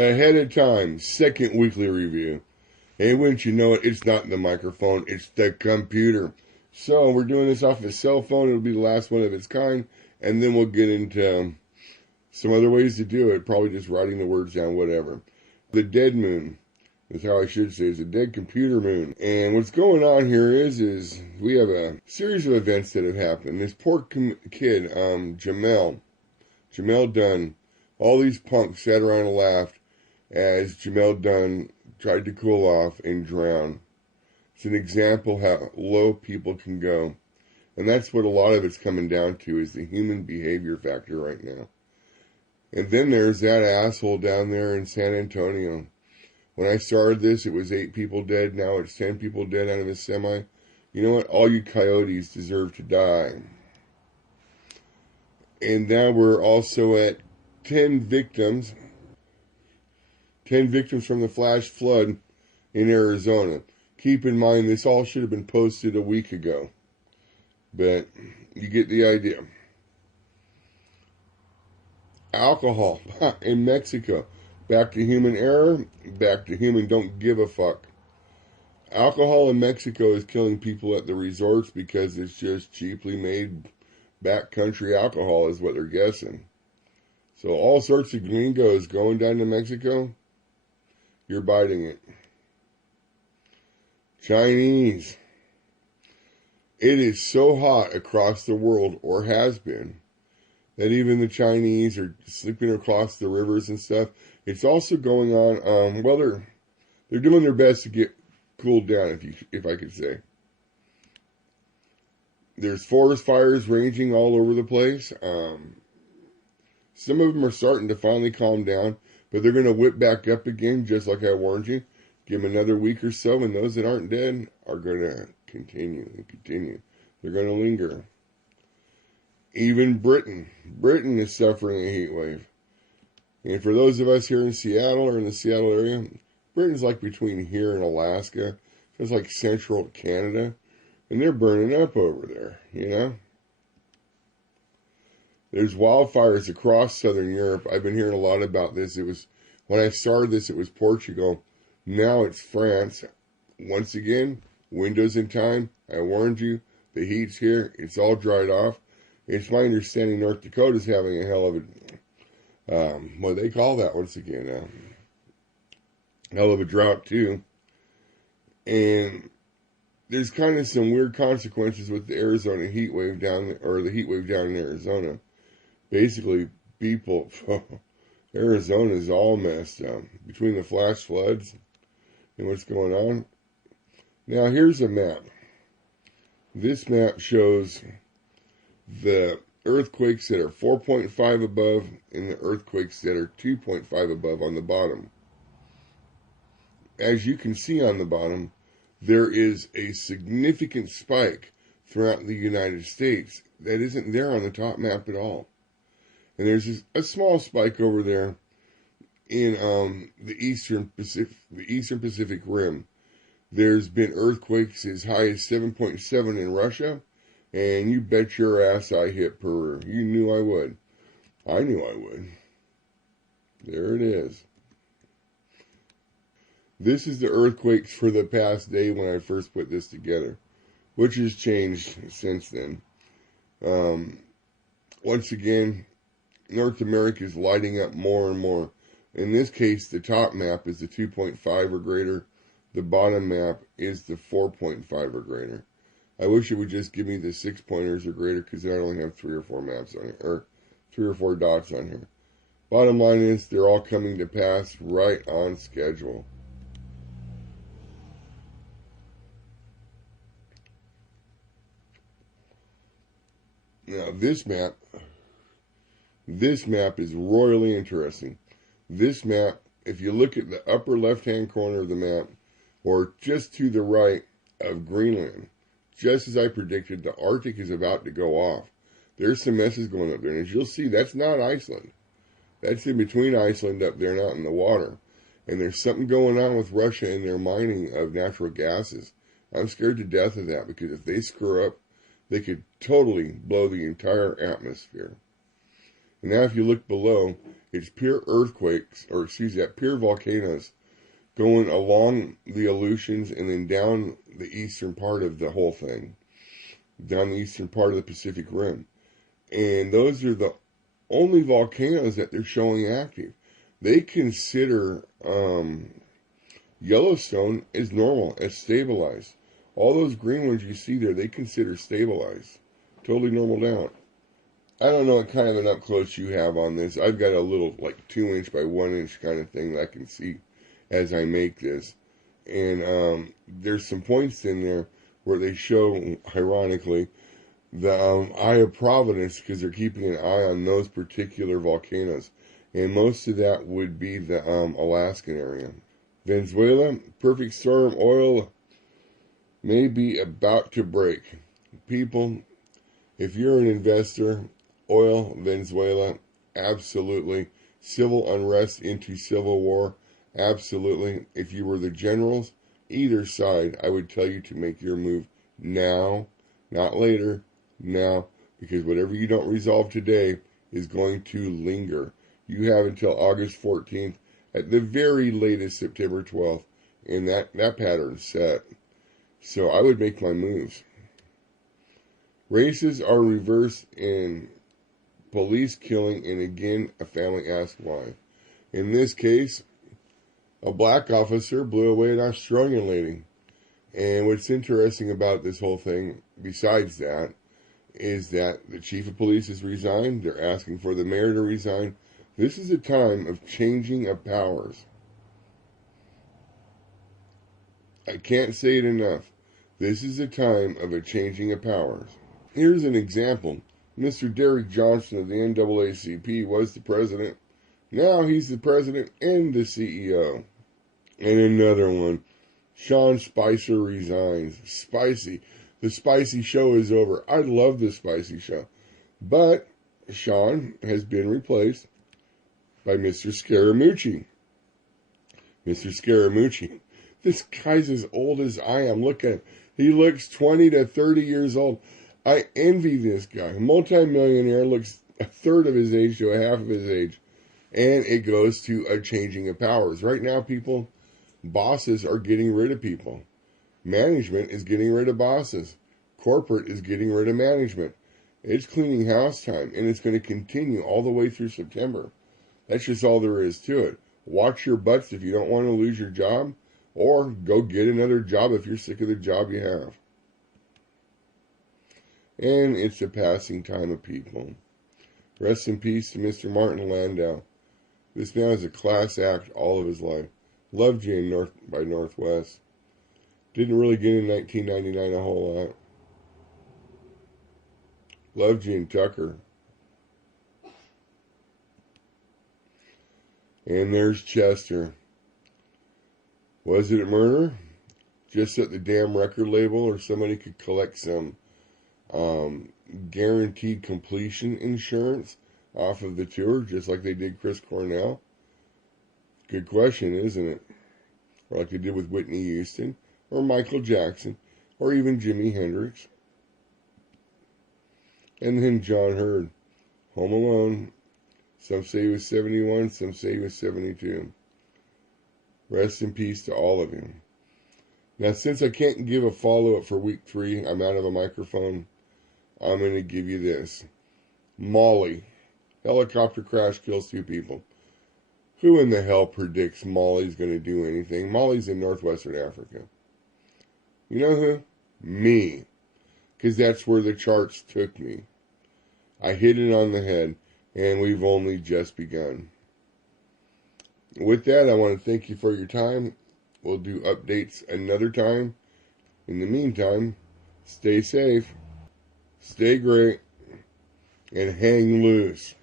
Ahead of time, second weekly review. And wouldn't you know it, it's not the microphone, it's the computer. So we're doing this off a cell phone. It'll be the last one of its kind. And then we'll get into some other ways to do it. Probably just writing the words down, whatever. The dead moon is how I should say. It's a dead computer moon. And what's going on here is we have a series of events that have happened. This poor kid, Jamel Dunn, all these punks sat around and laughed as Jamel Dunn tried to cool off and drown. It's an example how low people can go. And that's what a lot of it's coming down to, is the human behavior factor right now. And then there's that asshole down there in San Antonio. When I started this, it was 8 people dead. Now it's 10 people dead out of a semi. You know what? All you coyotes deserve to die. And now we're also at 10 victims. 10 victims from the flash flood in Arizona. Keep in mind, this all should have been posted a week ago. But you get the idea. Alcohol in Mexico. Back to human error. Back to human don't give a fuck. Alcohol in Mexico is killing people at the resorts because it's just cheaply made backcountry alcohol is what they're guessing. So all sorts of gringos going down to Mexico, you're biting it. Chinese. It is so hot across the world, or has been, that even the Chinese are sleeping across the rivers and stuff. It's also going on, well, they're doing their best to get cooled down, if I could say. There's forest fires raging all over the place. Some of them are starting to finally calm down, but they're going to whip back up again, just like I warned you. Give them another week or so, and those that aren't dead are going to continue and continue. They're going to linger. Even Britain is suffering a heat wave. And for those of us here in Seattle or in the Seattle area, Britain's like between here and Alaska. So it's like central Canada. And they're burning up over there, you know. There's wildfires across southern Europe. I've been hearing a lot about this. When I started this, it was Portugal. Now it's France. Once again, windows in time. I warned you. The heat's here. It's all dried off. It's my understanding North Dakota's having a hell of a, what do they call that once again? Hell of a drought too. And there's kind of some weird consequences with the Arizona heat wave down, or the heat wave down in Arizona. Basically, people, Arizona's all messed up between the flash floods and what's going on. Now, here's a map. This map shows the earthquakes that are 4.5 above and the earthquakes that are 2.5 above on the bottom. As you can see on the bottom, there is a significant spike throughout the United States that isn't there on the top map at all. And there's a small spike over there in the Eastern Pacific Rim. There's been earthquakes as high as 7.7 in Russia, and you bet your ass I hit Peru. You knew I would. I knew I would. There it is. This is the earthquakes for the past day when I first put this together, which has changed since then. Once again, North America is lighting up more and more. In this case, the top map is the 2.5 or greater. The bottom map is the 4.5 or greater. I wish it would just give me the 6 pointers or greater, because I only have 3 or 4 maps on here, or 3 or 4 dots on here. Bottom line is, they're all coming to pass right on schedule. Now, this map is royally interesting. This map, if you look at the upper left-hand corner of the map, or just to the right of Greenland, just as I predicted, the Arctic is about to go off. There's some messes going up there, and as you'll see, that's not Iceland. That's in between Iceland up there and out in the water. And there's something going on with Russia and their mining of natural gases. I'm scared to death of that, because if they screw up, they could totally blow the entire atmosphere. And now if you look below, it's pure earthquakes, or excuse that, pure volcanoes going along the Aleutians and then down the eastern part of the whole thing, down the eastern part of the Pacific Rim. And those are the only volcanoes that they're showing active. They consider Yellowstone as normal, as stabilized. All those green ones you see there, they consider stabilized. Totally normaled out. I don't know what kind of an up close you have on this. I've got a little, like, 2-inch by 1-inch kind of thing that I can see as I make this. And there's some points in there where they show, ironically, the Eye of Providence, because they're keeping an eye on those particular volcanoes. And most of that would be the Alaskan area. Venezuela, perfect storm, oil may be about to break. People, if you're an investor, oil, Venezuela, absolutely. Civil unrest into civil war, absolutely. If you were the generals, either side, I would tell you to make your move now, not later, now, because whatever you don't resolve today is going to linger. You have until August 14th, at the very latest September 12th, and that pattern's set. So I would make my moves. Races are reversed in police killing, and again, a family asked why. In this case, a black officer blew away an Australian lady. And what's interesting about this whole thing, besides that, is that the chief of police has resigned. They're asking for the mayor to resign. This is a time of changing of powers. I can't say it enough. This is a time of a changing of powers. Here's an example. Mr. Derek Johnson of the NAACP was the president. Now he's the president and the CEO. And another one. Sean Spicer resigns. Spicy. The Spicy Show is over. I love the Spicy Show. But Sean has been replaced by Mr. Scaramucci. Mr. Scaramucci. This guy's as old as I am. Look at him. He looks 20 to 30 years old. I envy this guy. Multi-millionaire, looks a third of his age to a half of his age. And it goes to a changing of powers. Right now, people, bosses are getting rid of people. Management is getting rid of bosses. Corporate is getting rid of management. It's cleaning house time, and it's going to continue all the way through September. That's just all there is to it. Watch your butts if you don't want to lose your job, or go get another job if you're sick of the job you have. And it's a passing time of people. Rest in peace to Mr. Martin Landau. This man is a class act all of his life. Loved you in North by Northwest. Didn't really get in 1999 a whole lot. Loved you in Tucker. And there's Chester. Was it a murder? Just that the damn record label or somebody could collect some guaranteed completion insurance off of the tour, just like they did Chris Cornell? Good question, isn't it? Or like they did with Whitney Houston, or Michael Jackson, or even Jimi Hendrix. And then John Hurt, Home Alone. Some say he was 71, some say he was 72. Rest in peace to all of you. Now, since I can't give a follow-up for week 3, I'm out of a microphone, I'm going to give you this. Mali. Helicopter crash kills 2 people. Who in the hell predicts Mali's going to do anything? Mali's in northwestern Africa. You know who? Me. Because that's where the charts took me. I hit it on the head, and we've only just begun. With that, I want to thank you for your time. We'll do updates another time. In the meantime, stay safe, stay great, and hang loose.